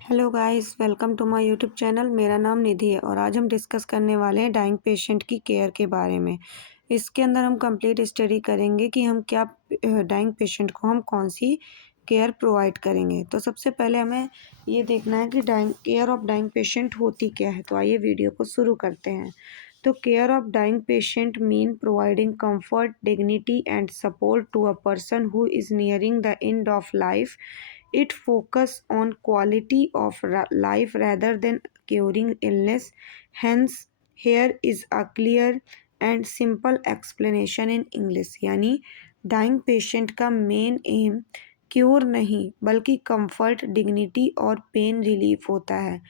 Hello guys, welcome to my YouTube channel. मेरा नाम निधि है और आज हम डिस्कस करने वाले हैं डाइंग पेशेंट की केयर के बारे में। इसके अंदर हम कंप्लीट स्टडी करेंगे कि हम क्या डाइंग पेशेंट को हम कौन सी केयर प्रोवाइड करेंगे। तो सबसे पहले हमें ये देखना है कि dying care of dying patient होती क्या है। तो आइए वीडियो को शुरू करते हैं। तो care of dying patient mean providing comfort, dignity and support to a person who is nearing the end of life. It focus on quality of life rather than curing illness. Hence, here is a clear and simple explanation in English. यानी dying patient का main M cure नहीं बल्कि comfort, dignity और pain relief होता है।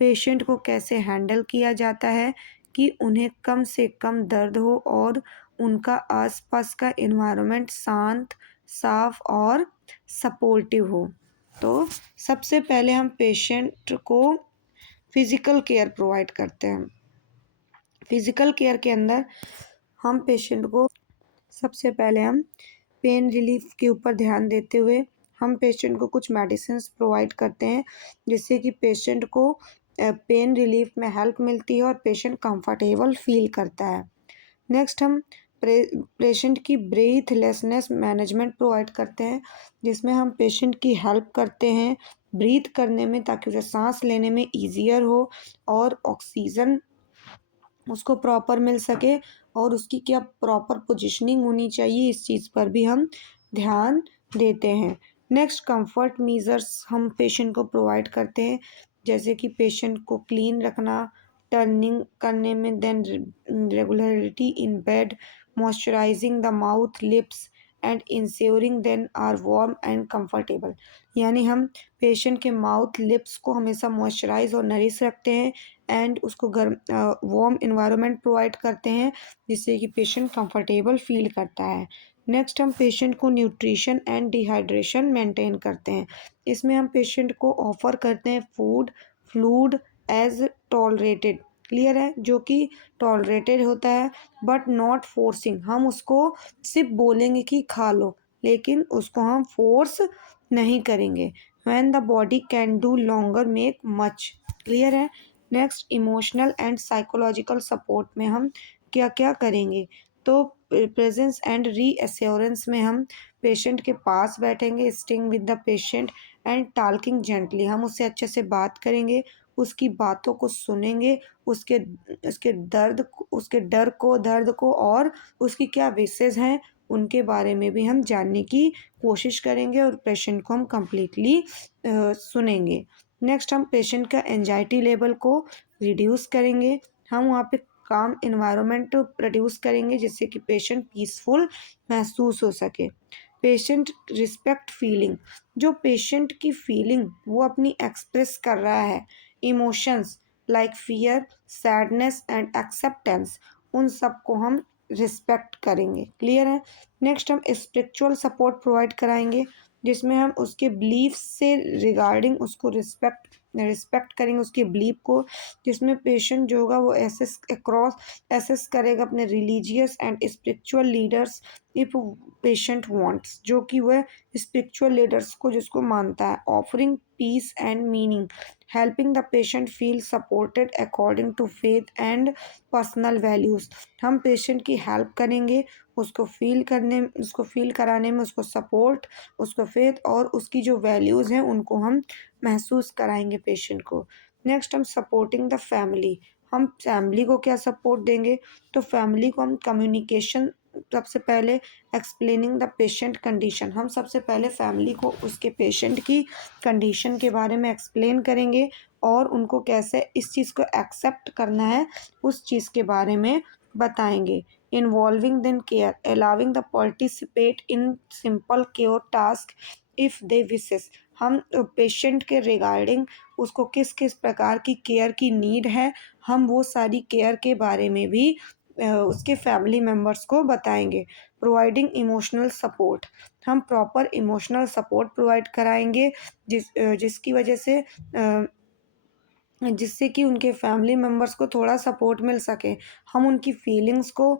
Patient को कैसे handle किया जाता है कि उन्हें कम से कम दर्द हो और उनका आसपास का एनवायरनमेंट शांत, साफ और सपोर्टिव हो। तो सबसे पहले हम पेशेंट को फिज़िकल केयर प्रोवाइड करते हैं। फिज़िकल केयर के अंदर हम पेशेंट को सबसे पहले हम पेन रिलीफ के ऊपर ध्यान देते हुए हम पेशेंट को कुछ मेडिसिन्स प्रोवाइड करते हैं, जिससे कि पेशेंट को पेन रिलीफ में हेल्प मिलती है और पेशेंट कंफर्टेबल फील करता है। नेक्स्ट हम पेशेंट की ब्रीथलेसनेस मैनेजमेंट प्रोवाइड करते हैं, जिसमें हम पेशेंट की हेल्प करते हैं ब्रीथ करने में, ताकि उसे सांस लेने में ईजियर हो और ऑक्सीजन उसको प्रॉपर मिल सके और उसकी क्या प्रॉपर पोजिशनिंग होनी चाहिए, इस चीज़ पर भी हम ध्यान देते हैं। नेक्स्ट कंफर्ट मेजर्स हम पेशेंट को प्रोवाइड करते हैं, जैसे कि पेशेंट को क्लीन रखना, टर्निंग करने में, then regularity in bed, moisturising the mouth, lips and ensuring then are warm and comfortable. यानी हम पेशेंट के माउथ, लिप्स को हमेशा मॉइस्चराइज और नरिश रखते हैं एंड उसको गर्म वार्म इन्वायरमेंट प्रोवाइड करते हैं, जिससे कि पेशेंट कंफर्टेबल फील करता है। नेक्स्ट हम पेशेंट को न्यूट्रिशन एंड डिहाइड्रेशन मेंटेन करते हैं। इसमें हम पेशेंट को ऑफर करते हैं food fluid as tolerated, clear है, जो कि टॉलरेटेड होता है बट नॉट फोर्सिंग। हम उसको सिर्फ बोलेंगे कि खा लो, लेकिन उसको हम फोर्स नहीं करेंगे। When the body can do longer make much, clear है। Next emotional and psychological support में हम क्या क्या करेंगे। तो प्रेजेंस एंड रीअश्योरेंस में हम पेशेंट के पास बैठेंगे, sting with the patient and talking gently. हम उससे अच्छे से बात करेंगे, उसकी बातों को सुनेंगे, उसके उसके दर्द को और उसकी क्या विशेष हैं उनके बारे में भी हम जानने की कोशिश करेंगे और पेशेंट को हम कम्प्लीटली सुनेंगे। नेक्स्ट हम पेशेंट का एंजाइटी लेवल को रिड्यूस करेंगे। हम वहाँ पे काम इन्वायरमेंट प्रोड्यूस करेंगे, जिससे कि पेशेंट पीसफुल महसूस हो सके। पेशेंट रिस्पेक्ट फीलिंग, जो पेशेंट की फीलिंग वो अपनी एक्सप्रेस कर रहा है, emotions like fear, sadness and acceptance, उन सब को हम रिस्पेक्ट करेंगे, क्लियर है। नेक्स्ट हम स्पिरिचुअल सपोर्ट प्रोवाइड कराएंगे, जिसमें हम उसके बिलीफ से रिगार्डिंग उसको रिस्पेक्ट करेंगे उसके बिलीफ को, जिसमें पेशेंट जो होगा वो एसेस करेगा अपने religious and spiritual leaders if patient wants, जो कि वह स्पिरिचुअल लीडर्स को जिसको मानता है। Offering peace and meaning, helping the patient feel supported according to faith and personal values. हम पेशेंट की हेल्प करेंगे उसको फील कराने में, उसको सपोर्ट, उसको फेथ और उसकी जो वैल्यूज़ हैं उनको हम महसूस कराएंगे पेशेंट को। नेक्स्ट हम सपोर्टिंग द फैमिली, हम फैमिली को क्या सपोर्ट देंगे। तो फैमिली को हम कम्युनिकेशन, सबसे पहले एक्सप्लेनिंग द पेशेंट कंडीशन, हम सबसे पहले फैमिली को उसके पेशेंट की कंडीशन के बारे में एक्सप्लेन करेंगे और उनको कैसे इस चीज़ को एक्सेप्ट करना है उस चीज़ के बारे में बताएंगे। Involving then care, allowing the participate in simple care task if they wishes, हम पेशेंट के रिगार्डिंग उसको किस किस प्रकार की केयर की नीड है, हम वो सारी केयर के बारे में भी उसके फैमिली मेम्बर्स को बताएंगे। प्रोवाइडिंग इमोशनल सपोर्ट, हम प्रॉपर इमोशनल सपोर्ट प्रोवाइड कराएंगे, जिसकी वजह से जिससे कि उनके फैमिली मेम्बर्स को थोड़ा सपोर्ट मिल सके। हम उनकी फीलिंग्स को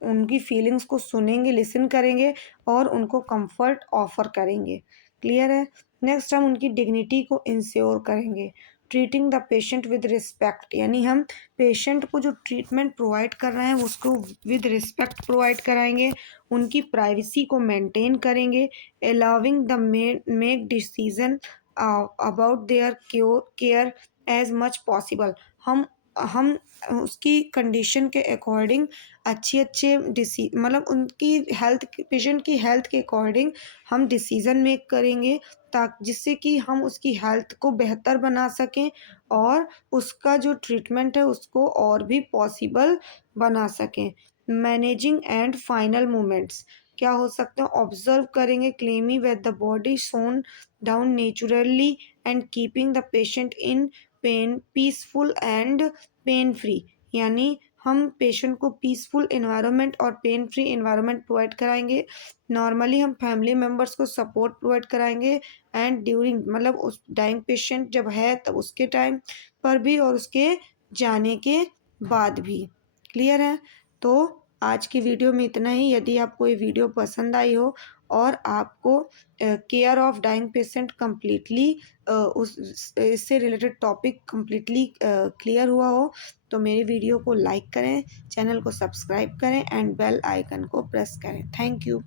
उनकी फीलिंग्स को सुनेंगे, लिसन करेंगे और उनको कंफर्ट ऑफ़र करेंगे। क्लियर है। नेक्स्ट हम उनकी डिग्निटी को इंश्योर करेंगे। Treating the patient with respect, यानी हम पेशेंट को जो ट्रीटमेंट प्रोवाइड कर रहे हैं उसको विद रिस्पेक्ट प्रोवाइड कराएंगे। उनकी प्राइवेसी को मेंटेन करेंगे। Allowing the make decision about their care as much possible. हम उसकी कंडीशन के अकॉर्डिंग अच्छे मतलब उनकी हेल्थ, पेशेंट की हेल्थ के अकॉर्डिंग हम डिसीज़न मेक करेंगे, ताकि जिससे कि हम उसकी हेल्थ को बेहतर बना सकें और उसका जो ट्रीटमेंट है उसको और भी पॉसिबल बना सकें। मैनेजिंग एंड फाइनल मोमेंट्स क्या हो सकते हैं? ऑब्जर्व करेंगे clammy with the body shown down naturally and keeping the patient in pain peaceful and pain free, यानी हम पेशेंट को पीसफुल एनवायरनमेंट और पेन फ्री एनवायरनमेंट प्रोवाइड कराएंगे। नॉर्मली हम फैमिली मेम्बर्स को सपोर्ट प्रोवाइड कराएंगे एंड ड्यूरिंग, मतलब उस डाइंग पेशेंट जब है तब उसके टाइम पर भी और उसके जाने के बाद भी। क्लियर है। तो आज की वीडियो में इतना ही। यदि आपको ये वीडियो पसंद आई हो और आपको care of dying patient completely उस इससे रिलेटेड टॉपिक कम्प्लीटली क्लियर हुआ हो तो मेरी वीडियो को लाइक करें, चैनल को सब्सक्राइब करें एंड बेल आइकन को प्रेस करें। Thank you.